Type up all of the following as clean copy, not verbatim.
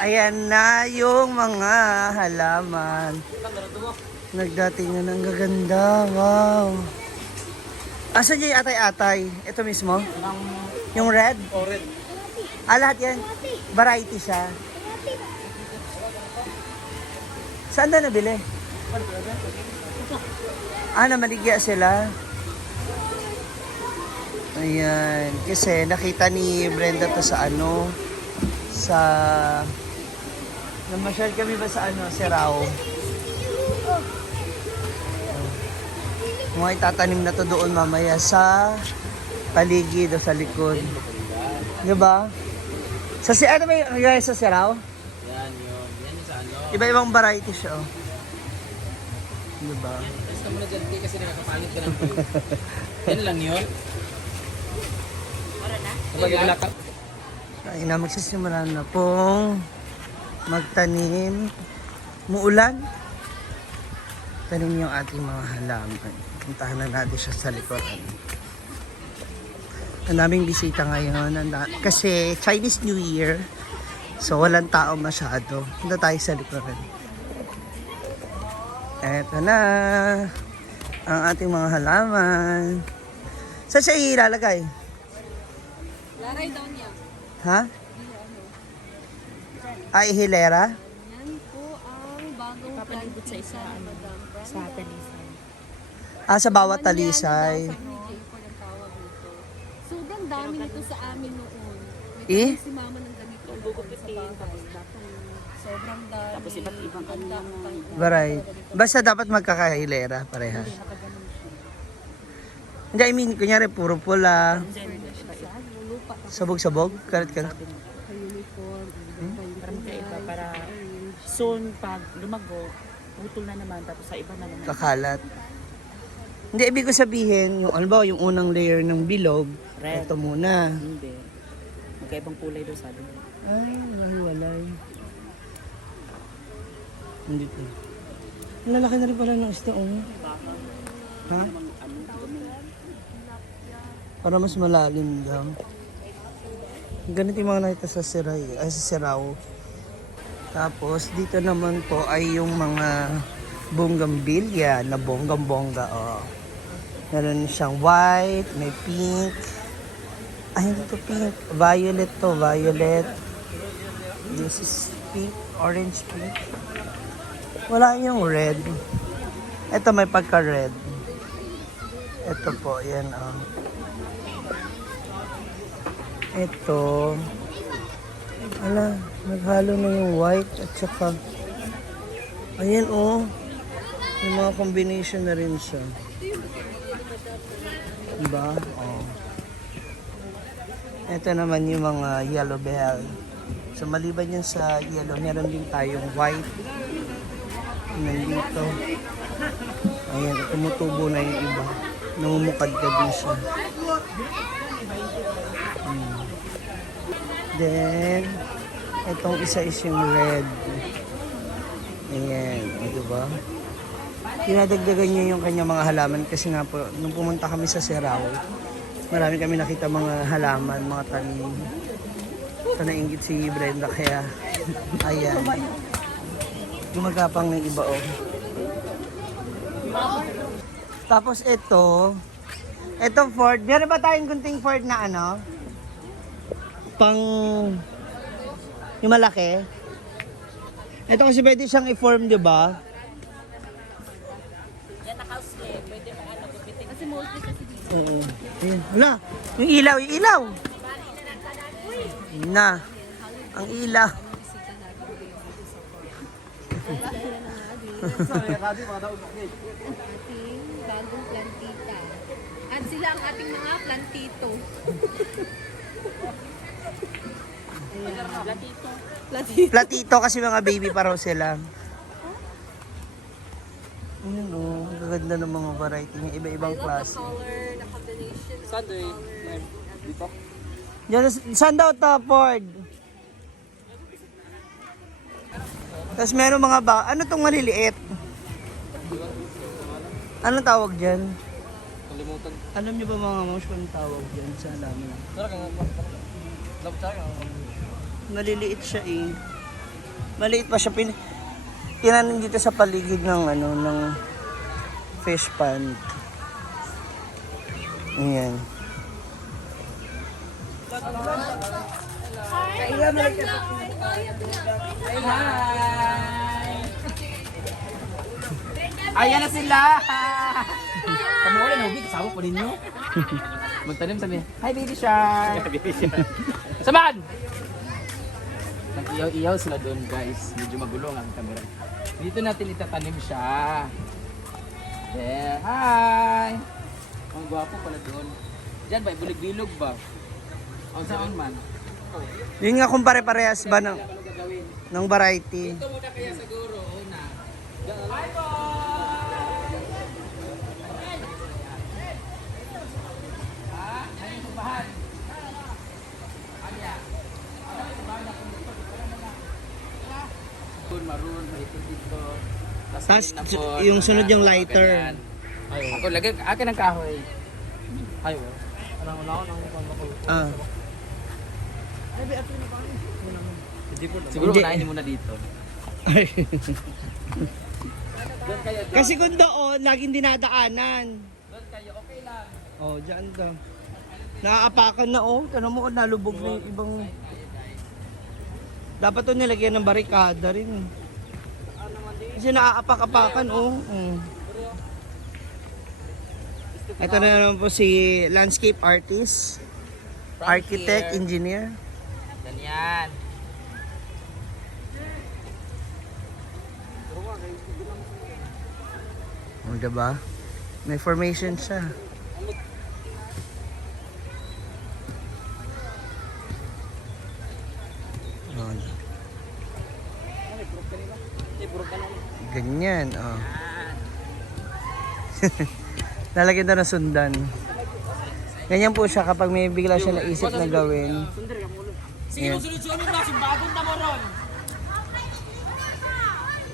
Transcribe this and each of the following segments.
Ayan na yung mga halaman. Nagdating na ng gaganda. Wow. Asan yung atay-atay? Ito mismo? Yung red? Oh, red. Lahat yan? Variety siya. Saan na nabili? Namaligya sila. Ayan. Kasi nakita ni Brenda to sa namasyal kami ba sa Serao. Mga itatanim na to doon mamaya sa paligid o sa likod. Diba? Sa ano ba yung sa Serao? Yan yun. Yan yung sa ano. Iba-ibang variety siya. Oh. Diba? Basta mo na dyan, kasi nakakapalit ka ng food. Yan lang yun. Kapag wala ka. Ay na, magsisimula na pong magtanim. Muulan. Tanim yung ating mga halaman. Puntahan na natin siya sa likuran. Ang daming bisita ngayon. Kasi Chinese New Year. So walang tao masyado. Punta tayo sa likuran. Eto na. Ang ating mga halaman. Saan siya ilalagay? Laray daw niya. Ha? Hilera? Yan po ang bagong Papalibot sa isa, Madam Brenda. sa talisay. Sa bawat talisay. Sabi ni Jayford ang tawag nito. So, ang dami nito sa amin noon. Eh? Si mama ng ganito noon sa bahay. Sobrang dami. Tapos iba't ibang Ganda ano ang tangka. Right. Basta dapat magkakahilera parehas. Hindi, I mean, kunyari puro pula. Lupa. Sabog-sabog. Karat-karat. Uniform. Para magkaiba, para soon pag lumago, putol na naman, tapos sa iba na naman. Kakalat. Hindi, ibig ko sabihin, yung, ba, yung unang layer ng bilog, Red. ito muna. Hindi. Magkaibang kulay daw sabi niya. Ay, nahiwalay. Hindi to. Ang lalaki na rin pala ng isda, oh. Ha? Para mas malalim daw. Ganito yung mga nakita sa Serao. Tapos, dito naman po ay yung mga bonggambilya na bonggam-bongga, oh. Meron siyang white, may pink. Ay, hindi to pink. Violet to, violet. This is pink, orange pink. Wala yung red. Ito may pagka-red. Ito po, yan, oh. Ito. Ala, naghalo na yung white at saka ayan, oh. May mga combination na rin siya. Diba? Oh. Ito naman yung mga yellow bell. So maliban yan sa yellow, meron din tayong white. Nandito. Ayan, tumutubo na yung iba. Namumukad ka din siya. Then, itong isa is yung red. Ayan, diba? Dinadagdagan niya yung kanyang mga halaman kasi nga po, nung pumunta kami sa Serao, marami kami nakita mga halaman, mga tanim. So, nainggit si Brenda kaya, ayan. Gumagapang ng iba, oh. Tapos ito Ford. Meron ba tayong kunting Ford na pang yung malaki? Ito kasi pwede siyang i-form, di ba? Yan, naka-slip. Pwede mo gupitin. Kasi mostly kasi dito. Oo. Ayan. Wala. Yung ilaw, yung ilaw. Na. Ang ilaw. Ating bagong plantita. At sila ang ating mga plantito. Platito. Platito kasi mga baby pa raw sila. Ayan, oh. Ang ganda ng mga variety niya. Iba-ibang klase. Color, the combination of Sunday. Dito. Diyan, saan daw to, Ford? Tapos meron mga ano tong maliliit? Anong tawag dyan? Kalimutan. Alam niyo ba mga moms kung anong tawag dyan sa alamin? Tara ka nga. Love tayo. Maliliit siya eh. Maliit pa siya. Tinanin dito sa paligid ng ng fish pond. Ayan. Ayan na sila! Kamuha na ubi, kasama pa ninyo. Magtanim sa niya. Hi, baby shark! Samahan! Nag-iyaw-iyaw sila doon, guys. Medyo magulong ang camera. Dito natin itatanim siya. There. Hi! Ang gwapo pala doon. Diyan ba? Bulig-bilog ba? O saan man? Yun nga kung pare-parehas ba ng, Ano gagawin? ng variety. Ito muna kaya siguro, una. Hi po! Maroon, ito dito. Tapos green na po, yung sunod yung mga lighter. ganyan. Ako lagay, akin ang kahoy. Ay, oh. Ah. Siguro Hindi. unahin niyo muna dito. Doon kayo, doon. Kasi kung doon, laging dinadaanan. Doon kayo, okay lang. Oh, dyan daw. Naaapakan na oh. Tanong mo, nalubog na yung ibang... Dapat to nilagyan ng barikada rin. Kasi naaapak-apakan oh. Ito na naman po si landscape artist, From architect, here. engineer. Ganyan. O, diba? May formation siya. O, ganyan, oh. Lalagyan daw ng sundan. Ganyan po siya kapag may bigla siya naisip na gawin. Sige, solusyonin mo, sumbagong na mo ron.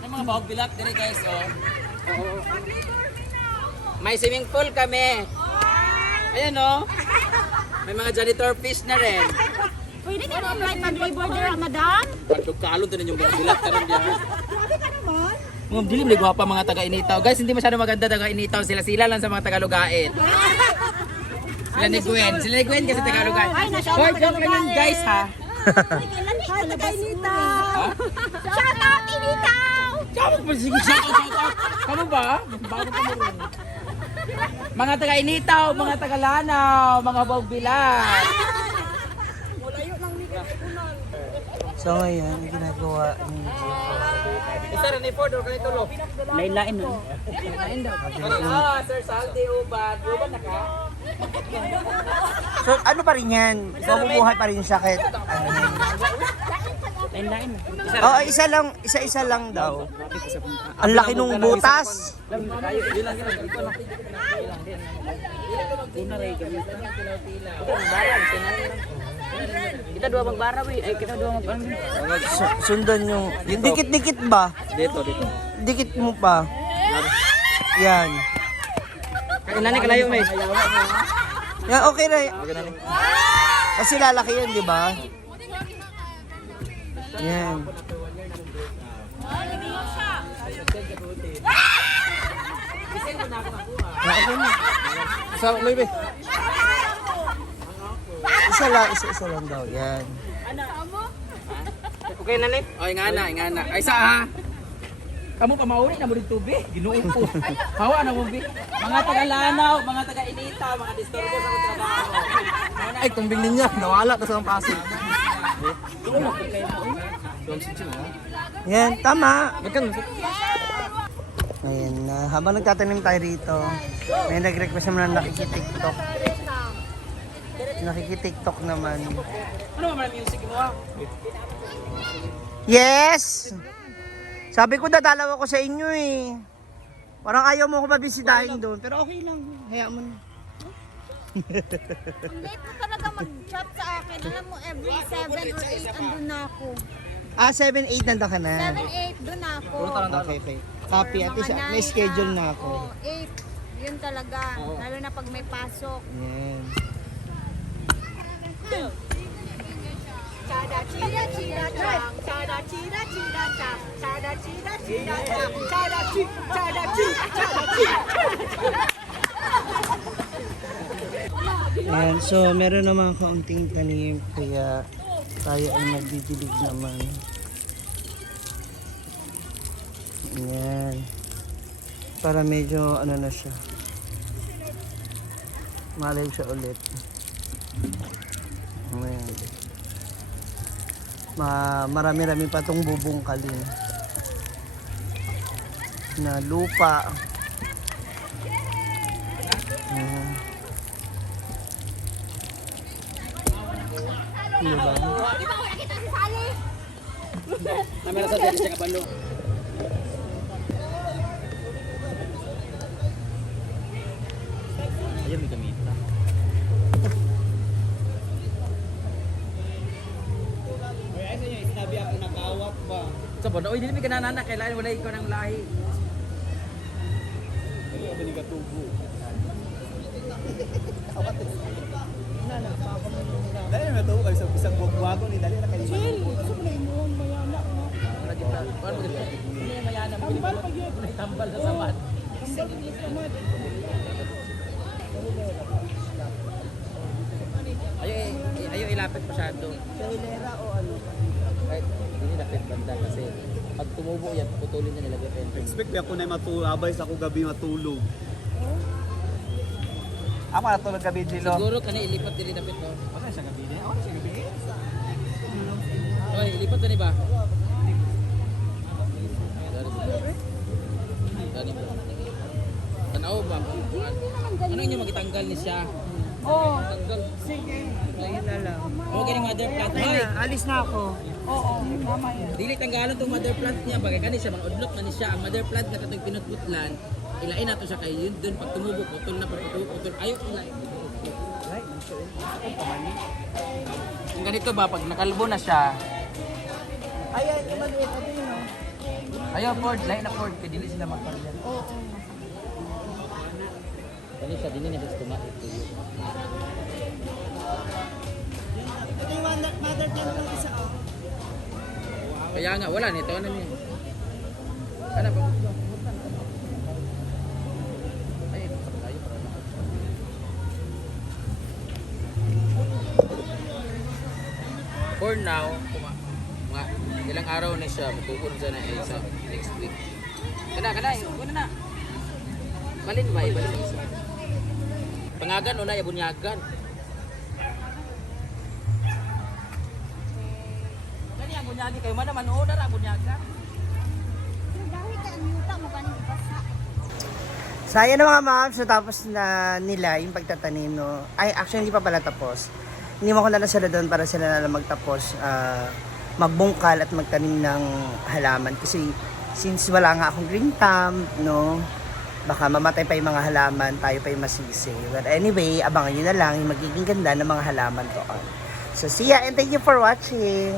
May mga bahog bilak dire guys, oh. May swimming pool kami. Ayan, oh. May mga janitor fish na rin. Pwede ka mag-apply pag-border, madam? Pagkalon to ninyong mga bilak karon diyan. Mga dilim na gwapa mga taga-Initaw. Guys, hindi masyado maganda taga-Initaw. Sila lang sa mga taga-Lugait. Sila ni Gwen. Sila ni Gwen kasi taga-Lugait. Hoy, joke lang yun guys ha. Hi, Initaw! Shout out, Initaw! Kamu pa sige shout out. Kamu ba? Bago pa mo rin. Mga taga-Initaw, mga taga-Lanao, mga Bawbilak. So ngayon, ginagawa ni Isa rin ni Ford or kanito lo. Lain-lain nun. Ah, Sir Saldi Uban. Uban na ka? So ano pa rin yan? Mabubuhay pa rin siya kahit ano yan. Lain-lain. Oo, isa-isa lang daw. Ang laki nung butas. Kita dua magbara, we. Ay, kita dua mag... Sundan yung dikit-dikit ba? Dito. Dikit mo pa. Yan. Kailan ka layo may? Yan, okay na. Kasi lalaki yan, di ba? Yan. Okay na. Sa maybe. Isa lang daw. Yan. Okay na rin? Oh, ingana. Ay sa ha. Kamu pa mauli na mo din tubig. Ginuon po. Hawa na mo bi. Mga taga-Lanao, mga taga-Inita, mga disturbo sa trabaho. Ay, tumbing niya. Nawala na sa pasig. Yan, tama. Ayan, habang nagtatanim tayo rito, may nag-request naman na nakikitiktok. Nakikitiktok naman. Ano ba ang music mo? Yes! Sabi ko dadalaw ako sa inyo eh. Parang ayaw mo ko babisitahin doon. Pero okay lang. Hayaan mo na. Ang late mo talaga mag-chat sa akin. Alam mo, every 7 or 8 andun na ako. 7-8 nanda ka na. 7-8 dun na ako. Okay. Copy. At least may schedule na ako. 8. Yun talaga. Lalo na pag may pasok. Yan. Chada, chida, chida, chang. Chada, chida, chida, chang. Ayan, so meron naman kaunting tanim kaya tayo ay magdidilig naman. Ayan. Para medyo ano na siya. Malay siya ulit. Ayan. Marami-rami pa itong bubungkalin na lupa. Ayan. Diba? Kamera sa dyan siya kabalo. Ayun, may gamita. Sa bono, oy, dili may gananana, kailangan wala ikaw ng lahi. Dali na to kayo sa isang buwag-wago ni dali na kayo. Wala kita. Kuan mo dito. Hindi mayana mo. Tambal pag yun. Tambal sa samad. Ayo ilapit masyado. Sa hilera o ano? Kahit hindi lapit banda kasi pag tumubo yan, putulin niya nilagay pa yung Expect niya ako na matulabay sa ako gabi matulog. Ako natulog gabi dilo. siguro kani ilipat dili dapit no. Ano siya gabi niya? Ano siya gabi? Oy, ilipat na ni ba? Tanaw ba? Ano inyo magitanggal ni siya? Oo. Tanggal. Sige. Ayun na lang. Okay ni mother plant. Ayun Hoy, na, alis na ako. Oo. Tama yan. dili tanggalan tong mother plant niya bagay kani siya mga udlot man ni siya. Ang mother plant na katong pinutputlan, ilain nato siya kay yun doon pag tumubo putol na putol. Ayo ilay. Yung ganito ba pag nakalbo na siya, Ayan, maliit ito yun. ayaw Ford, lain na Ford kay dili sila magparyan. Oo. Kani siya dinhi na gusto ito yun. Ito yung mother plant ng isa. Oh. Kaya nga wala nito ano ni. Ano ba? Ay, tayo para na. For now, mga ilang araw na siya, matubod siya na sa next week. Kana, una na. Balin ba? Balin isa. Pangagan o na, bunyagan. Kani ang bunyagi kayo, man naman una ra bunyagan. Dahil ka ang yuta mo ganun ibasa. So ayan na mga ma'am, so tapos na nila yung pagtatanim, no? Ay, actually hindi pa pala tapos. Iniwan ko na lang sila doon para sila na lang magtapos, magbungkal at magtanim ng halaman. Kasi since wala nga akong green thumb, no? Baka mamatay pa yung mga halaman, tayo pa yung masisi. But anyway, abangan nyo na lang yung magiging ganda ng mga halaman doon. So see ya and thank you for watching!